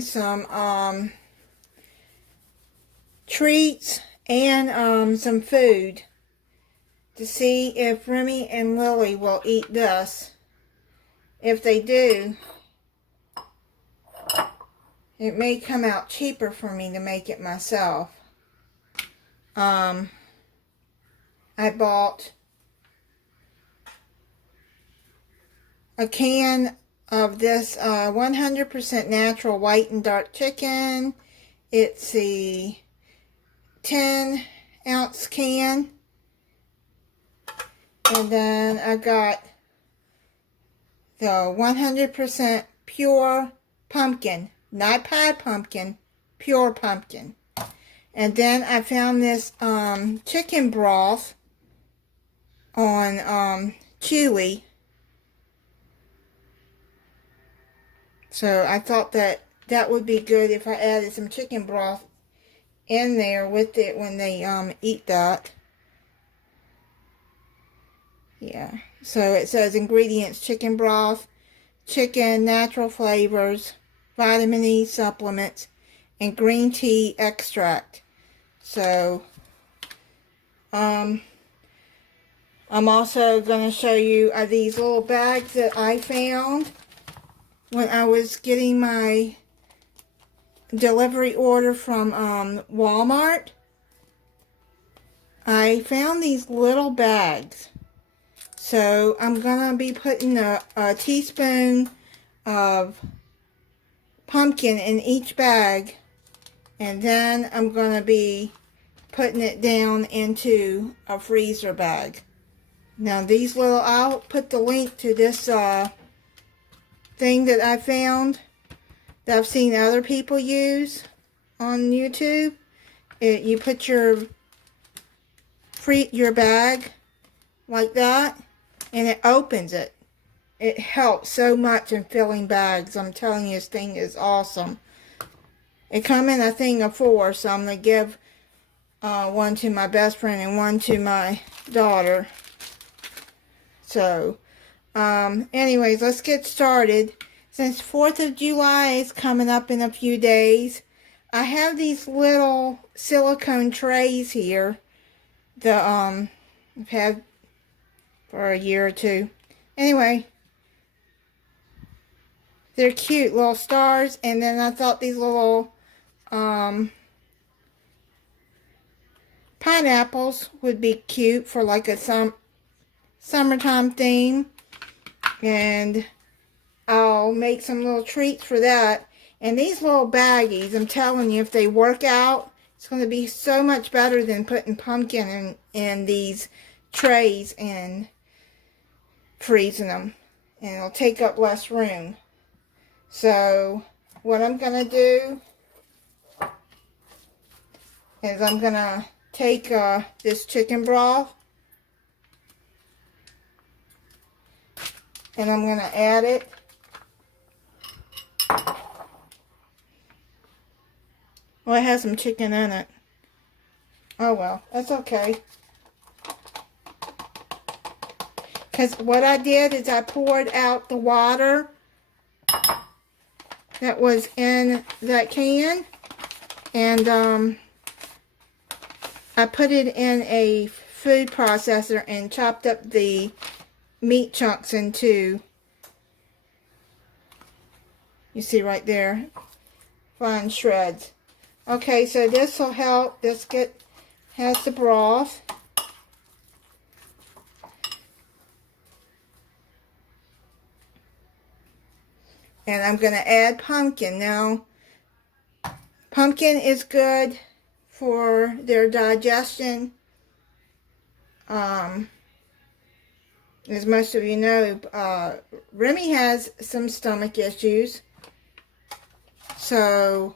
Some treats and some food to see if Remy and Lily will eat this. If they do, it may come out cheaper for me to make it myself. I bought a can of this 100% natural white and dark chicken. It's the 10-ounce can. And then I got the 100% pure pumpkin. Not pie pumpkin, pure pumpkin. And then I found this chicken broth on Chewy. So I thought that would be good if I added some chicken broth in there with it when they eat that. Yeah. So it says ingredients: chicken broth, chicken, natural flavors, vitamin E supplements, and green tea extract. So I'm also going to show you these little bags that I found when I was getting my delivery order from Walmart. I found these little bags. So I'm going to be putting a teaspoon of pumpkin in each bag. And then I'm going to be putting it down into a freezer bag. Now these little, I'll put the link to this thing that I found that I've seen other people use on YouTube. You put your bag like that, and it opens it. It helps so much in filling bags. I'm telling you, this thing is awesome. It come in a thing of 4, so I'm going to give one to my best friend and one to my daughter. So, anyways, let's get started. Since 4th of July is coming up in a few days, I have these little silicone trays here that I've had for a year or two. Anyway, they're cute little stars, and then I thought these little pineapples would be cute for like a summertime theme, and I'll make some little treats for that. And these little baggies, I'm telling you, if they work out, it's going to be so much better than putting pumpkin in these trays and freezing them, and it'll take up less room. So what I'm going to do is I'm going to take this chicken broth, and I'm going to add it. Well, it has some chicken in it. Oh well, that's okay. Because what I did is I poured out the water that was in that can, and I put it in a food processor and chopped up the meat chunks into, you see right there, fine shreds. Okay, so this will help. This has the broth. And I'm going to add pumpkin. Now, pumpkin is good for their digestion. As most of you know, Remy has some stomach issues. So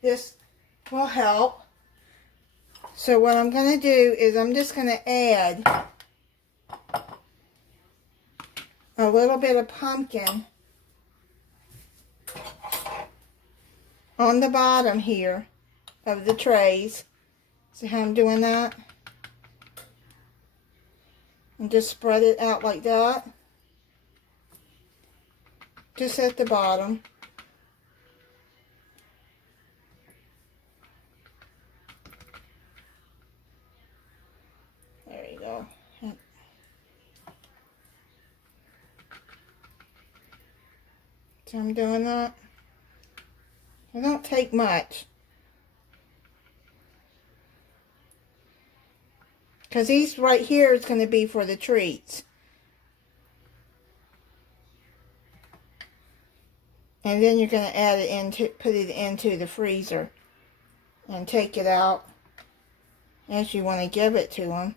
this will help. So what I'm going to do is I'm just going to add a little bit of pumpkin on the bottom here of the trays. See how I'm doing that? And just spread it out like that. Just at the bottom. There you go. So I'm doing that. It don't take much. Because these right here is going to be for the treats. And then you're going to add it into, put it into the freezer. And take it out as you want to give it to them.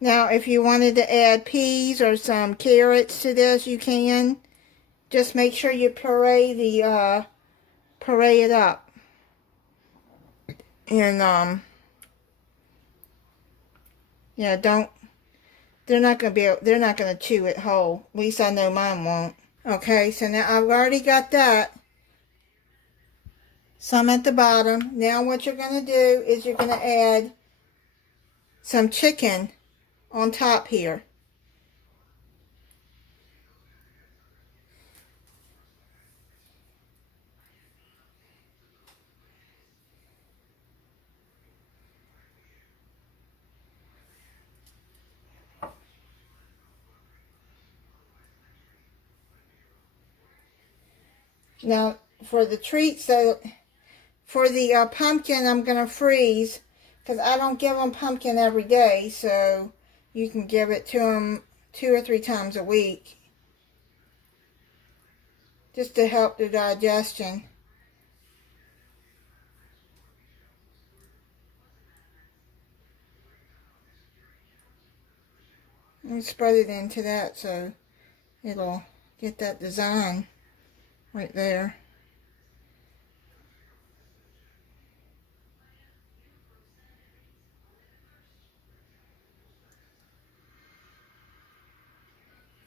Now, if you wanted to add peas or some carrots to this, you can. Just make sure you puree it up. And, yeah, they're not going to chew it whole. At least I know mine won't. Okay, so now I've already got that. Some at the bottom. Now what you're going to do is you're going to add some chicken on top here. Now, for the treats, so for the pumpkin, I'm going to freeze, because I don't give them pumpkin every day, so you can give it to them 2 or 3 times a week, just to help the digestion. And spread it into that so it'll get that design right there.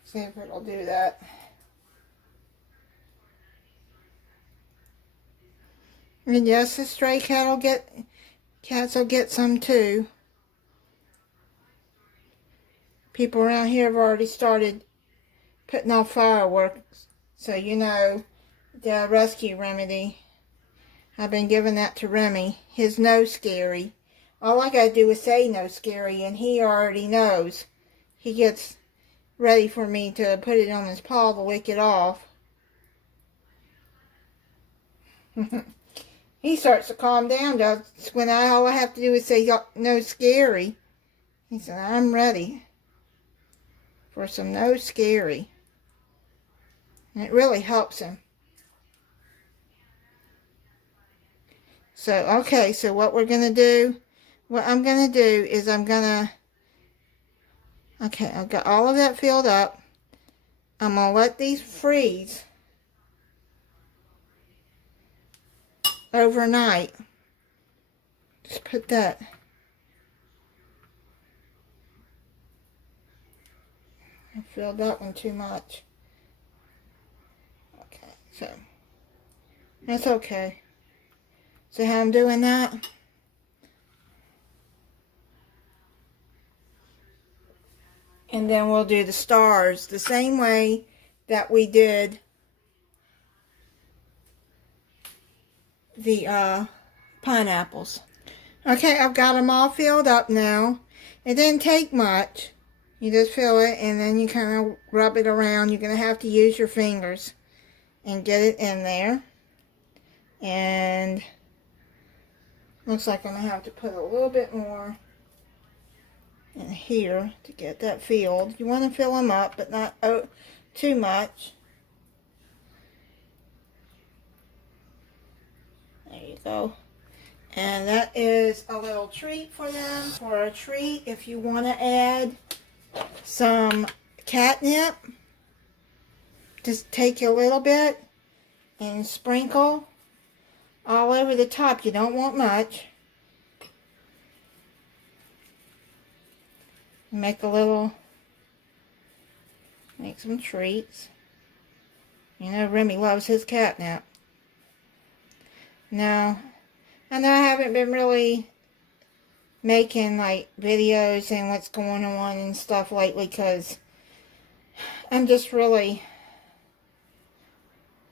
See if it'll do that. And yes, the stray cats will get some too. People around here have already started putting off fireworks, so you know the rescue remedy. I've been giving that to Remy. His no scary. All I gotta do is say no scary, and he already knows. He gets ready for me to put it on his paw to lick it off. He starts to calm down just when all I have to do is say no scary. He said, I'm ready for some no scary. And it really helps him. So, okay, so what I'm going to do is okay, I've got all of that filled up. I'm going to let these freeze overnight. Just put that. I filled that one too much. Okay, so that's okay. See how I'm doing that? And then we'll do the stars the same way that we did the pineapples. Okay, I've got them all filled up now. It didn't take much. You just fill it and then you kind of rub it around. You're going to have to use your fingers and get it in there. And looks like I'm going to have to put a little bit more in here to get that filled. You want to fill them up, but not too much. There you go. And that is a little treat for them. For a treat, if you want to add some catnip, just take a little bit and sprinkle all over the top. You don't want much. Make some treats. You know, Remy loves his catnip. Now, I know I haven't been really making like videos saying what's going on and stuff lately because I'm just really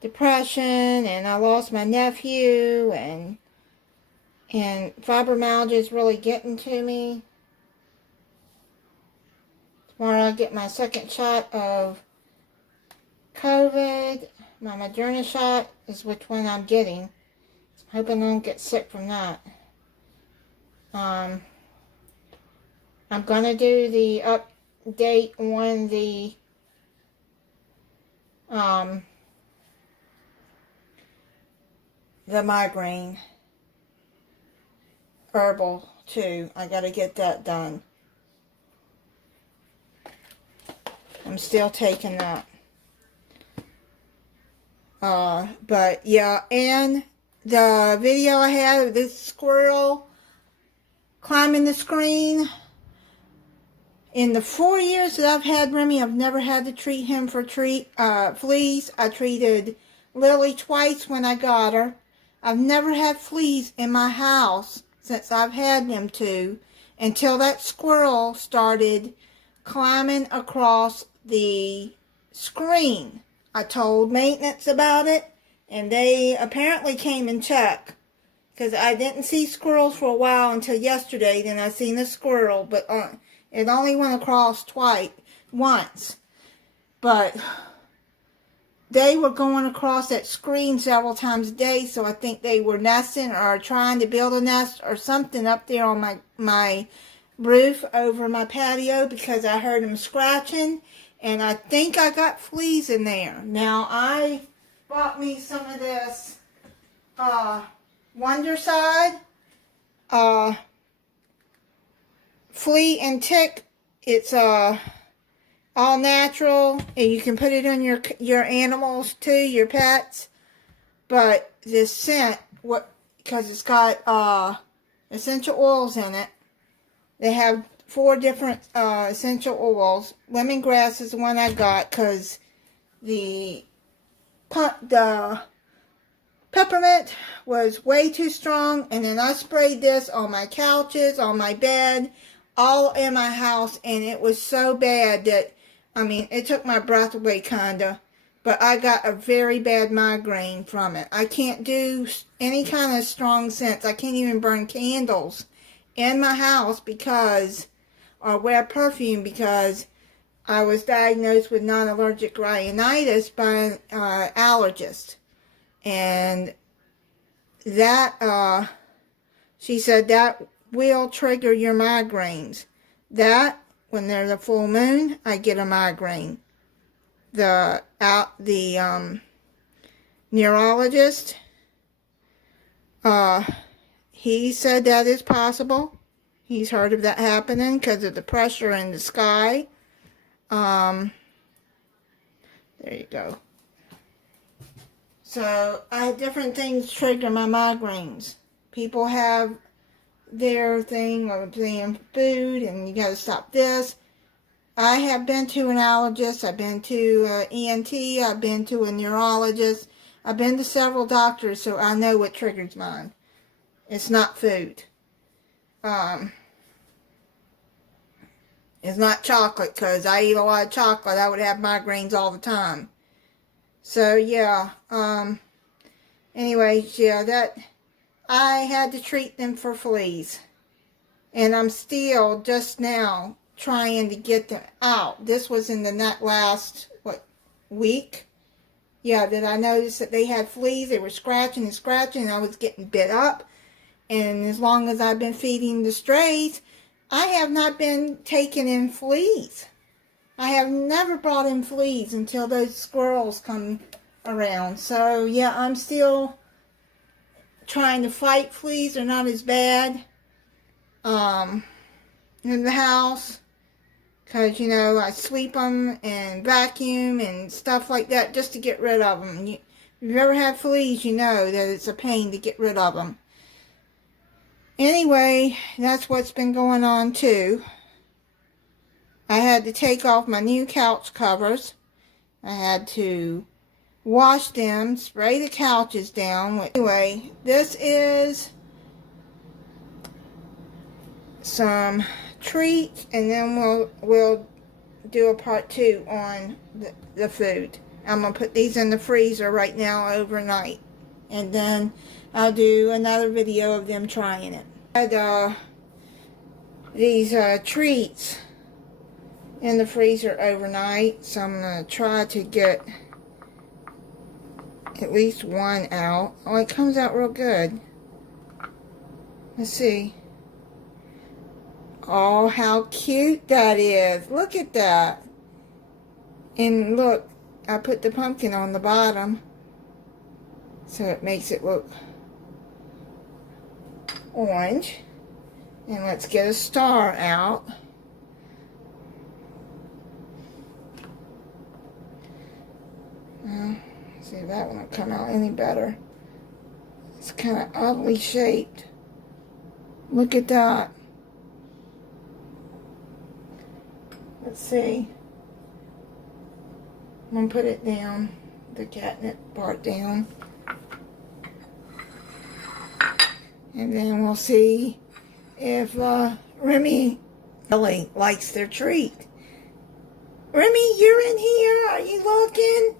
depression, and I lost my nephew, and fibromyalgia is really getting to me. Tomorrow I get my second shot of COVID. My Moderna shot is which one I'm getting. I'm hoping I don't get sick from that. I'm going to do the update on the migraine herbal too. I got to get that done. I'm still taking that. But yeah, and the video I had of this squirrel climbing the screen. In the 4 years that I've had Remy, I've never had to treat him for fleas. I treated Lily twice when I got her. I've never had fleas in my house since I've had them two, until that squirrel started climbing across the screen. I told maintenance about it, and they apparently came and checked, because I didn't see squirrels for a while until yesterday. Then I seen a squirrel, but it only went across once. But they were going across that screen several times a day, so I think they were nesting or trying to build a nest or something up there on my roof over my patio, because I heard them scratching, and I think I got fleas in there. Now, I bought me some of this Wondercide flea and tick. It's all natural, and you can put it on your animals too, your pets. But this scent, because it's got essential oils in it. They have 4 different essential oils. Lemongrass is the one I got, because the peppermint was way too strong, and then I sprayed this on my couches, on my bed, all in my house, and it was so bad that, I mean, it took my breath away, kinda. But I got a very bad migraine from it. I can't do any kind of strong scents. I can't even burn candles in my house or wear perfume, because I was diagnosed with non-allergic rhinitis by an allergist. And that, she said that will trigger your migraines. That, when there's a full moon, I get a migraine. The neurologist, he said that is possible. He's heard of that happening because of the pressure in the sky. There you go. So, I have different things trigger my migraines. People have their thing of saying food, and you got to stop this. I have been to an allergist. I've been to ENT. I've been to a neurologist. I've been to several doctors, so I know what triggers mine. It's not food. It's not chocolate, because I eat a lot of chocolate. I would have migraines all the time. So, yeah. Anyways, yeah, I had to treat them for fleas. And I'm still, just now, trying to get them out. This was in the last, week? Yeah, that I noticed that they had fleas. They were scratching and scratching, and I was getting bit up. And as long as I've been feeding the strays, I have not been taking in fleas. I have never brought in fleas until those squirrels come around. So, yeah, I'm still trying to fight fleas. They're not as bad in the house, because, you know, I sweep them and vacuum and stuff like that just to get rid of them. If you've ever had fleas, you know that it's a pain to get rid of them. Anyway, that's what's been going on too. I had to take off my new couch covers. I had to wash them, spray the couches down. Anyway, this is some treats, and then we'll do a part 2 on the food. I'm going to put these in the freezer right now overnight, and then I'll do another video of them trying it. I had these treats in the freezer overnight, so I'm going to try to get at least one out. Oh, it comes out real good. Let's see. Oh, how cute that is. Look at that. And look, I put the pumpkin on the bottom, so it makes it look orange. And let's get a star out. See if that one will come out any better. It's kind of oddly shaped. Look at that. Let's see. I'm going to put it down, the catnip part down. And then we'll see if Remy really likes their treat. Remy, you're in here. Are you looking?